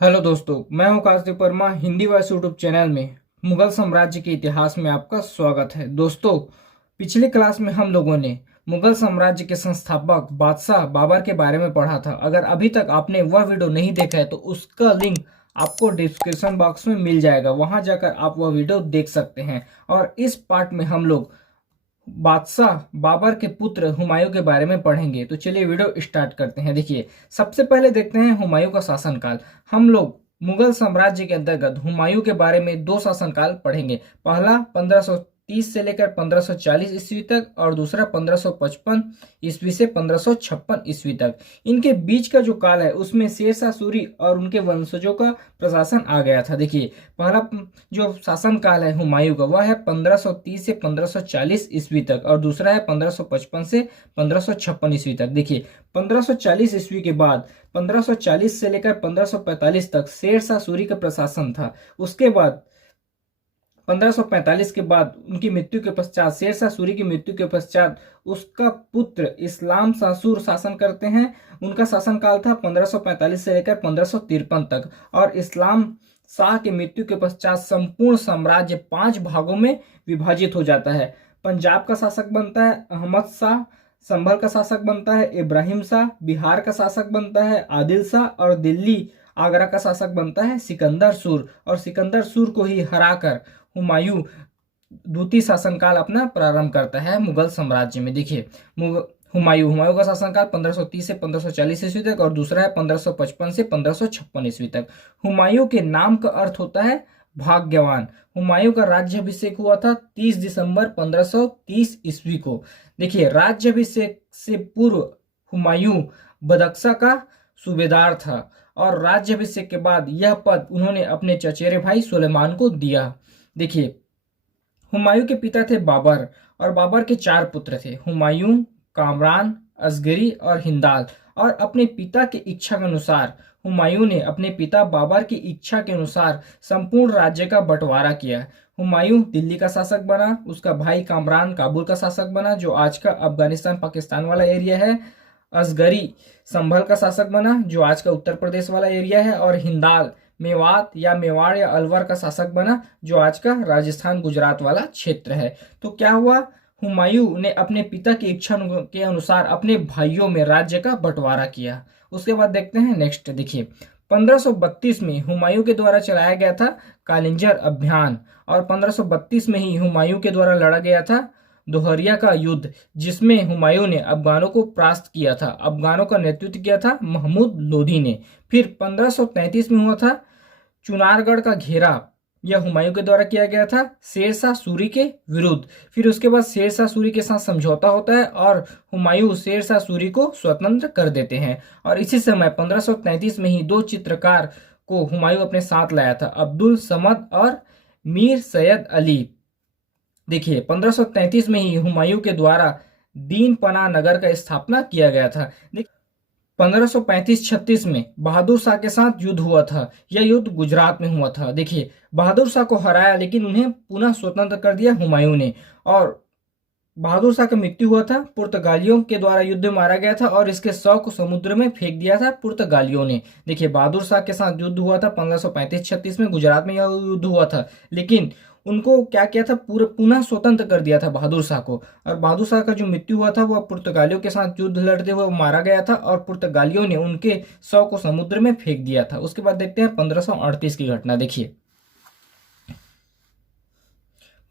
Hello दोस्तों, मैं हूं Kashif Verma. Hindi voice YouTube channel में मुगल साम्राज्य के इतिहास में आपका स्वागत है। दोस्तों, पिछली क्लास में हम लोगों ने मुगल साम्राज्य के संस्थापक बादशाह बाबर के बारे में पढ़ा था। अगर अभी तक आपने वह वीडियो नहीं देखा है तो उसका लिंक आपको डिस्क्रिप्शन बॉक्स में मिल जाएगा, वहां जाकर आप वह वीडियो देख सकते हैं। और इस पार्ट में हम लोग बादशाह बाबर के पुत्र हुमायूं के बारे में पढ़ेंगे। तो चलिए वीडियो स्टार्ट करते हैं। देखिए, सबसे पहले देखते हैं हुमायूं का शासनकाल। हम लोग मुगल साम्राज्य के अंतर्गत हुमायूं के बारे में दो शासनकाल पढ़ेंगे। पहला 1530 से लेकर 1540 ईस्वी तक और दूसरा 1555 ईस्वी से 1556 ईस्वी तक। इनके बीच का जो काल है उसमें शेरशाह सूरी और उनके वंशजों का प्रशासन आ गया था। देखिए, पहला जो शासन काल है हुमायूं का वह है 1530 से 1540 ईस्वी तक और दूसरा है 1555 से 1556 ईस्वी तक। देखिए, 1540 ईस्वी के बाद 1540 से लेकर 1545 तक शेरशाह सूरी का प्रशासन था। उसके बाद 1545 के बाद उनकी मृत्यु के पश्चात, शेरशाह सूरी की मृत्यु के पश्चात उसका पुत्र इस्लाम शाह सूर शासन करते हैं। उनका शासनकाल था 1545 से लेकर 1553 तक। और इस्लाम शाह की मृत्यु के पश्चात संपूर्ण साम्राज्य 5 भागों में विभाजित हो जाता है। पंजाब का शासक बनता है अहमद शाह, संभल का शासक बनता है इब्राहिम शाह, बिहार का शासक बनता है आदिल शाह और दिल्ली आगरा का शासक बनता है सिकंदर सूर। और सिकंदर सूर को ही हराकर हुमायूं द्वितीय शासनकाल अपना प्रारंभ करता है मुगल साम्राज्य में। देखिए, हुमायूं का शासनकाल 1530 से 1540 ईस्वी तक और दूसरा है 1555 से 1556 ईस्वी तक। हुमायूं के नाम का अर्थ होता है भाग्यवान। हुमायूं का राज्याभिषेक हुआ था 30 दिसंबर 1530 ईस्वी को। देखिए, राज्याभिषेक से पूर्व हुमायूं बदख्शा का सूबेदार था और राज्याभिषेक के बाद यह पद उन्होंने अपने चचेरे भाई सुलेमान को दिया। देखिए, हुमायूं के पिता थे बाबर और बाबर के 4 पुत्र थे, हुमायूं, कामरान, असगरी और हिंदाल। और अपने पिता की इच्छा के अनुसार हुमायूं ने अपने पिता बाबर की इच्छा के अनुसार संपूर्ण राज्य का बंटवारा किया। हुमायूं दिल्ली का शासक बना, उसका भाई कामरान काबुल का शासक बना जो आज का अफगानिस्तान पाकिस्तान वाला एरिया है। असगरी संभल का शासक बना जो आज का उत्तर प्रदेश वाला एरिया है। और हिंदाल मेवात या मेवाड़ या अलवर का शासक बना जो आज का राजस्थान गुजरात वाला क्षेत्र है। तो क्या हुआ, हुमायूं ने अपने पिता की इच्छा के अनुसार अपने भाइयों में राज्य का बंटवारा किया। उसके बाद देखते हैं नेक्स्ट। देखिए, 1532 में हुमायूं के द्वारा चलाया गया था कालिंजर अभियान और 1532 में ही हुमायूं के द्वारा लड़ा गया था दोहरिया का युद्ध, जिसमें हुमायूं ने अफगानों को परास्त किया था। अफगानों का नेतृत्व किया था महमूद लोधी ने। फिर 1533 में हुआ था चुनारगढ़ का घेरा, यह हुमायूं के द्वारा किया गया था शेरशाह सूरी के विरुद्ध। फिर उसके बाद शेरशाह सूरी के साथ समझौता होता है और हुमायूं शेरशाह सूरी को स्वतंत्र कर देते हैं। और इसी समय 1533 में ही 2 चित्रकार को हुमायूं अपने साथ लाया था, अब्दुल समद और मीर सैयद अली। देखिए, 1533 में ही हुमायूं के द्वारा दीन पनाह नगर का स्थापना किया गया था। 1535-36 में बहादुर शाह के साथ युद्ध हुआ था। यह युद्ध गुजरात में हुआ था। देखिए, बहादुर शाह को हराया लेकिन उन्हें पुनः स्वतंत्र कर दिया हुमायूं ने। और बहादुर शाह का मृत्यु हुआ था, पुर्तगालियों के द्वारा युद्ध में मारा गया था और इसके शव को समुद्र में फेंक दिया था पुर्तगालियों ने। देखिए, बहादुर शाह के साथ युद्ध हुआ था 1535-36 में, गुजरात में यह युद्ध हुआ था। लेकिन उनको क्या किया था, पूरा पुनः स्वतंत्र कर दिया था बहादुर शाह को। और बहादुर शाह का जो मृत्यु हुआ था वह पुर्तगालियों के साथ युद्ध लड़ते हुए मारा गया था और पुर्तगालियों ने उनके शव को समुद्र में फेंक दिया था। उसके बाद देखते हैं 1538 की घटना। देखिए,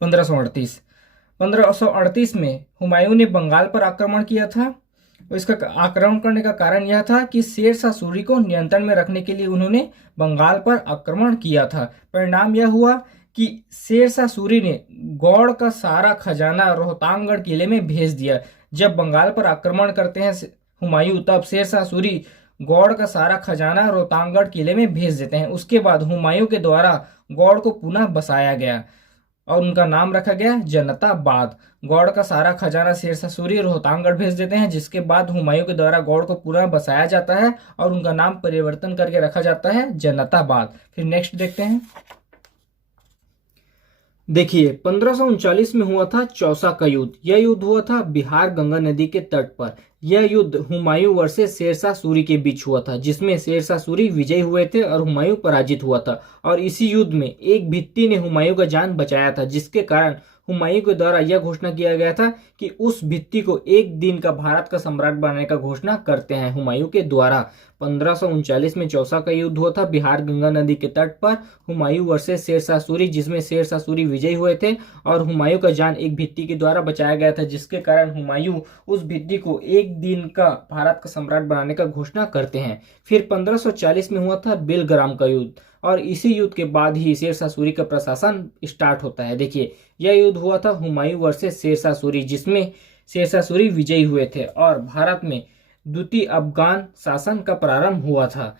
1538 में हुमायूं ने बंगाल पर आक्रमण किया था। इसका आक्रमण करने का कारण यह था कि शेरशाह सूरी को नियंत्रण में रखने के लिए उन्होंने बंगाल पर आक्रमण किया था। परिणाम यह हुआ कि शेरशाह सूरी ने गौड़ का सारा खजाना रोहतांगगढ़ किले में भेज दिया। जब बंगाल पर आक्रमण करते हैं हुमायूं, तब शेरशाह सूरी गौड़ का सारा खजाना रोहतांगगढ़ किले में भेज देते हैं। उसके बाद हुमायूं के द्वारा गौड़ को पुनः बसाया गया और उनका नाम रखा गया जनताबाद। गौड़ का सारा खजाना शेरशाह सूरी रोहतांगगढ़ भेज देते हैं, जिसके बाद हुमायूं के द्वारा गौड़ को पुनः बसाया जाता है और उनका नाम परिवर्तन करके रखा जाता है जनताबाद। फिर नेक्स्ट देखते हैं। देखिए 1539 में हुआ था चौसा का युद्ध। यह युद्ध हुआ था बिहार गंगा नदी के तट पर। यह युद्ध हुमायूं वर्सेस शेरशाह सूरी के बीच हुआ था, जिसमें शेरशाह सूरी विजयी हुए थे और हुमायूं पराजित हुआ था। और इसी युद्ध में एक भित्ती ने हुमायूं का जान बचाया था, जिसके कारण हुमायूं के द्वारा यह घोषणा किया गया था कि उस भित्ती को एक दिन का भारत का सम्राट बनाने का घोषणा करते हैं हुमायूं के द्वारा। 1539 में चौसा का युद्ध हुआ था बिहार गंगा नदी के तट पर, हुमायूं वर्सेस शेरशाह सूरी, जिसमें शेरशाह सूरी विजयी हुए थे और हुमायूं का जान एक भित्ती के द्वारा बचाया गया था, जिसके कारण हुमायूं उस भित्ती को एक दिन का भारत का सम्राट बनाने का घोषणा करते हैं। फिर 1540 में हुआ था बेलग्राम का युद्ध, और इसी युद्ध के बाद ही शेरशाह सूरी का प्रशासन स्टार्ट होता है। देखिए यह युद्ध हुआ था हुमायूं वर्सेस शेरशाह सूरी, जिसमें शेरशाह सूरी विजयी हुए थे और भारत में द्वितीय अफगान शासन का प्रारंभ हुआ था।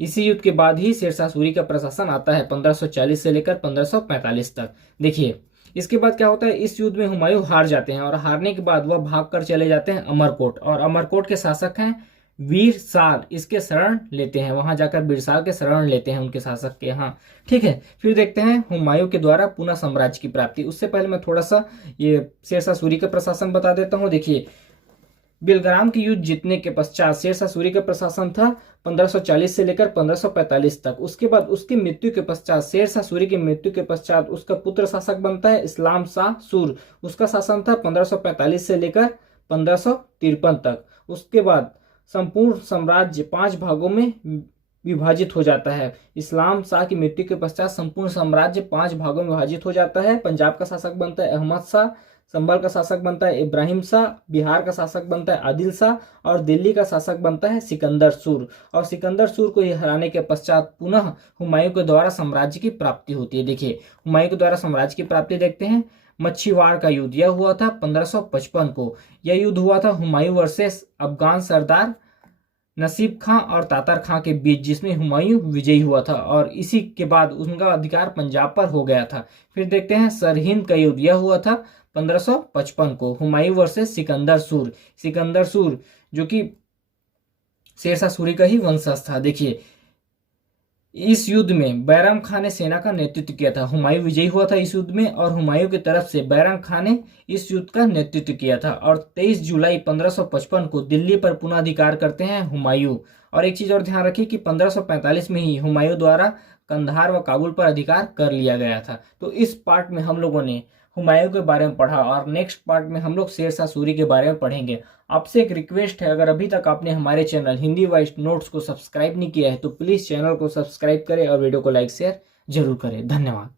इसी युद्ध के बाद ही शेरशाह सूरी का प्रशासन आता है 1540 से लेकर 1545 तक। देखिए इसके बाद क्या होता है, इस युद्ध में हुमायूं हार जाते हैं और हारने के बाद वह भागकर चले जाते हैं अमरकोट, और अमरकोट के शासक हैं वीरसाल। इसके शरण लेते हैं, वहां जाकर वीरसाल के शरण लेते हैं उनके शासक के यहाँ। ठीक है, फिर देखते हैं हुमायूं के द्वारा पुनः साम्राज्य की प्राप्ति। उससे पहले मैं थोड़ा सा ये शेरशाह सूरी का प्रशासन बता देता हूँ। देखिए बेलग्राम के युद्ध जीतने के पश्चात शेरशाह सूरी का प्रशासन था 1540 से लेकर 1545 तक। उसके बाद उसकी मृत्यु के पश्चात, शेरशाह सूरी की मृत्यु के पश्चात उसका पुत्र शासक बनता है इस्लाम शाह सूर। उसका शासन था 1545 से लेकर 1553 तक। उसके बाद संपूर्ण साम्राज्य 5 भागों में विभाजित हो जाता है। इस्लाम शाह की मृत्यु के पश्चात संपूर्ण साम्राज्य 5 भागों में विभाजित हो जाता है। पंजाब का शासक बनता है अहमद शाह, संभल का शासक बनता है इब्राहिम शाह, बिहार का शासक बनता है आदिल शाह और दिल्ली का शासक बनता है सिकंदर सूर। और सिकंदर सूर को हराने के पश्चात पुनः हुमायूं के द्वारा साम्राज्य की प्राप्ति होती है। देखिए हुमायूं के द्वारा साम्राज्य की प्राप्ति देखते हैं। मच्छीवाड़ का युद्ध, यह हुआ था 1555 को। यह युद्ध हुआ था हुमायूं वर्सेस अफगान सरदार नसीब खां और तातर खां के बीच, जिसमें हुमायूं विजयी हुआ था और इसी के बाद उनका अधिकार पंजाब पर हो गया था। फिर देखते हैं सरहिंद का युद्ध, यह हुआ था 1555 को। हुमायूं वर्सेस सिकंदर सूर। सिकंदर सूर जो कि शेरशाह सूरी का ही वंशज था। देखिए इस युद्ध में बैरम खान ने सेना का नेतृत्व किया था। हुमायूं विजयी हुआ था इस युद्ध में और हुमायूं की तरफ से बैरम खान ने इस युद्ध का नेतृत्व किया था। और 23 जुलाई 1555 को दिल्ली पर पुनः अधिकार करते हैं हुमायूं। और एक चीज और ध्यान रखिए कि 1545 में ही हुमायूं द्वारा कंधार व काबुल पर अधिकार कर लिया गया था। तो इस पार्ट में हम लोगों ने हुमायूं के बारे में पढ़ा और नेक्स्ट पार्ट में हम लोग शेरशाह सूरी के बारे में पढ़ेंगे। आपसे एक रिक्वेस्ट है, अगर अभी तक आपने हमारे चैनल हिंदी वाइज नोट्स को सब्सक्राइब नहीं किया है तो प्लीज चैनल को सब्सक्राइब करें और वीडियो को लाइक शेयर जरूर करें। धन्यवाद।